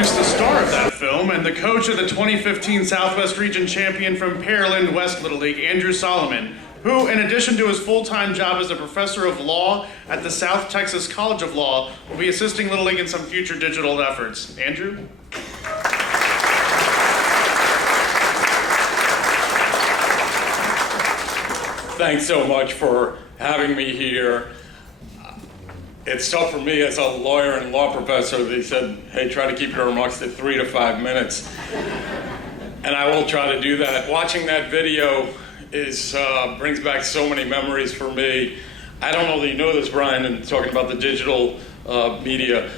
introduce the star of that film and the coach of the 2015 Southwest Region champion from Pearland West Little League, Andrew Solomon, who, in addition to his full-time job as a professor of law at the South Texas College of Law, will be assisting Little League in some future digital efforts. Andrew? Thanks so much for having me here. It's tough for me as a lawyer and law professor. They said, hey, try to keep your remarks to 3 to 5 minutes. And I will try to do that. Watching that video brings back so many memories for me. I don't know that you know this, Brian, and talking about the digital media.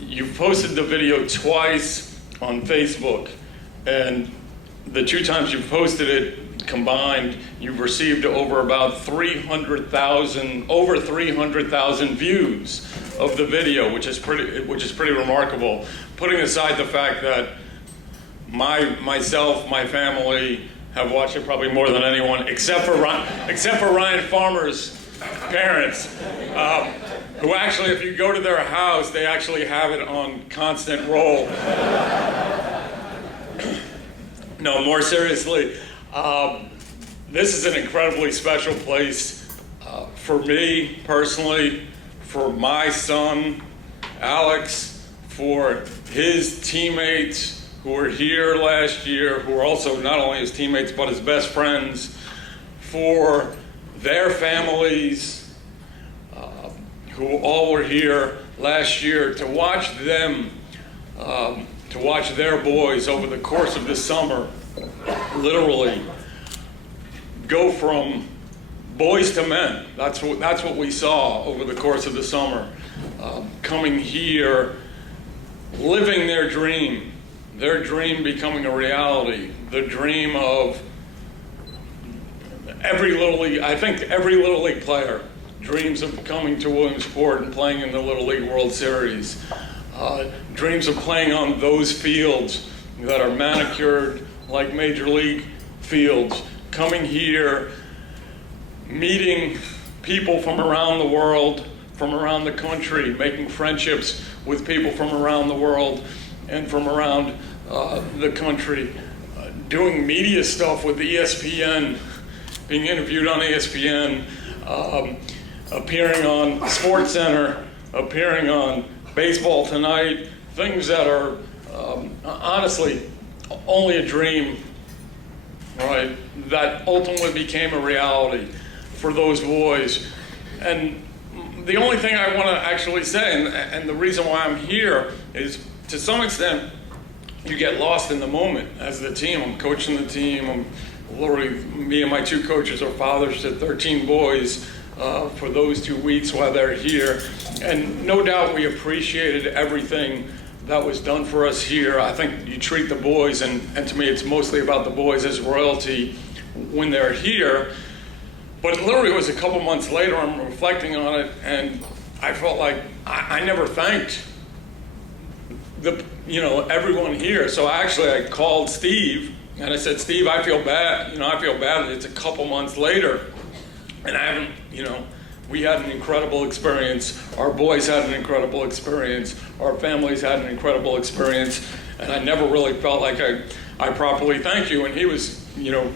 You posted the video twice on Facebook, and the 2 times you posted it combined, you've received over 300,000 views of the video, which is pretty remarkable. Putting aside the fact that myself, my family have watched it probably more than anyone, except for Ryan Farmer's parents, who actually, if you go to their house, they actually have it on constant roll. No, more seriously. This is an incredibly special place for me personally, for my son, Alex, for his teammates who were here last year, who are also not only his teammates but his best friends, for their families who all were here last year, to watch them, to watch their boys over the course of this summer, literally go from boys to men. That's what we saw over the course of the summer. Coming here, living their dream becoming a reality, the dream of every Little League, I think every Little League player dreams of coming to Williamsport and playing in the Little League World Series. Dreams of playing on those fields that are manicured like Major League fields. Coming here, meeting people from around the world, from around the country, making friendships with people from around the world and from around the country, doing media stuff with ESPN, being interviewed on ESPN, appearing on SportsCenter, appearing on Baseball Tonight, things that are honestly only a dream, right, that ultimately became a reality for those boys. And the only thing I want to actually say, and the reason why I'm here, is to some extent you get lost in the moment as the team. I'm coaching the team. I'm literally, me and my 2 coaches are fathers to 13 boys for those 2 weeks while they're here. And no doubt we appreciated everything that was done for us here. I think you treat the boys, and to me it's mostly about the boys, as royalty when they're here. But literally it was a couple months later, I'm reflecting on it, and I felt like I never thanked everyone here. So I called Steve and I said, Steve, I feel bad. I feel bad that it's a couple months later and I haven't, we had an incredible experience. Our boys had an incredible experience. Our families had an incredible experience. And I never really felt like I properly thanked you. And he was,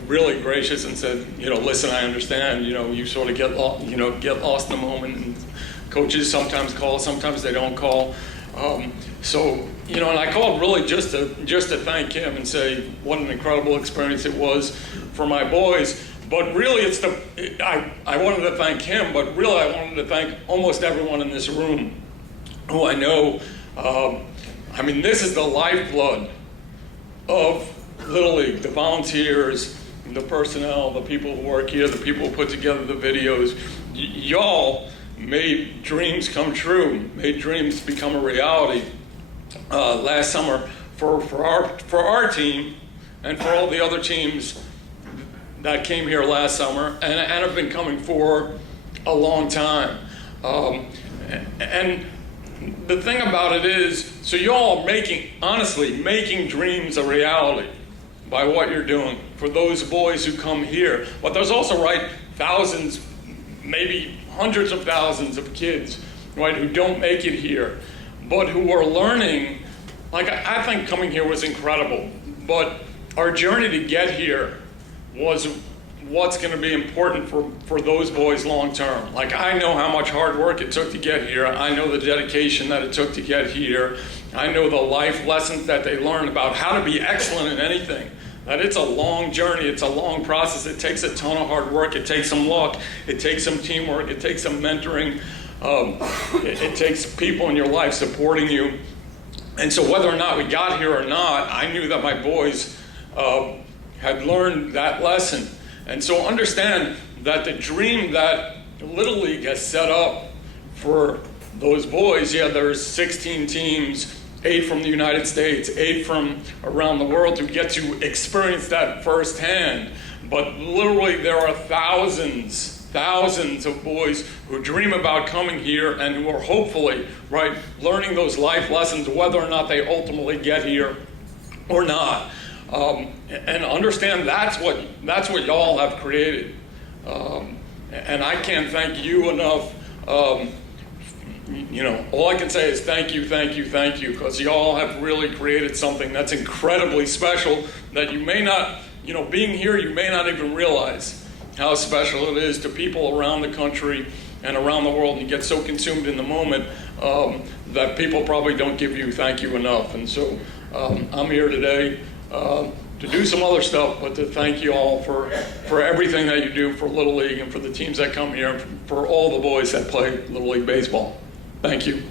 really gracious and said, listen, I understand, you sort of get lost in the moment. And coaches sometimes call, sometimes they don't call. And I called really just to thank him and say what an incredible experience it was for my boys. But really, I wanted to thank him, but really I wanted to thank almost everyone in this room who I know. This is the lifeblood of Little League, the volunteers, the personnel, the people who work here, the people who put together the videos. Y'all made dreams come true, made dreams become a reality last summer for our team and for all the other teams that came here last summer and have been coming for a long time. And the thing about it is, so y'all making dreams a reality by what you're doing for those boys who come here. But there's also, thousands, maybe hundreds of thousands of kids, who don't make it here, but who are learning like I think coming here was incredible, but our journey to get here was what's going to be important for those boys long term. Like, I know how much hard work it took to get here. I know the dedication that it took to get here. I know the life lessons that they learned about how to be excellent in anything. That it's a long journey, it's a long process. It takes a ton of hard work, it takes some luck, it takes some teamwork, it takes some mentoring, it takes people in your life supporting you. And so whether or not we got here or not, I knew that my boys had learned that lesson. And so understand that the dream that Little League has set up for those boys, yeah, there's 16 teams, 8 from the United States, 8 from around the world who get to experience that firsthand. But literally there are thousands of boys who dream about coming here and who are hopefully, right, learning those life lessons, whether or not they ultimately get here or not. And understand that's what y'all have created. And I can't thank you enough. All I can say is thank you, because y'all have really created something that's incredibly special that you may not, being here, you may not even realize how special it is to people around the country and around the world, and you get so consumed in the moment that people probably don't give you thank you enough. And so I'm here today to do some other stuff, but to thank you all for everything that you do for Little League and for the teams that come here and for all the boys that play Little League baseball. Thank you.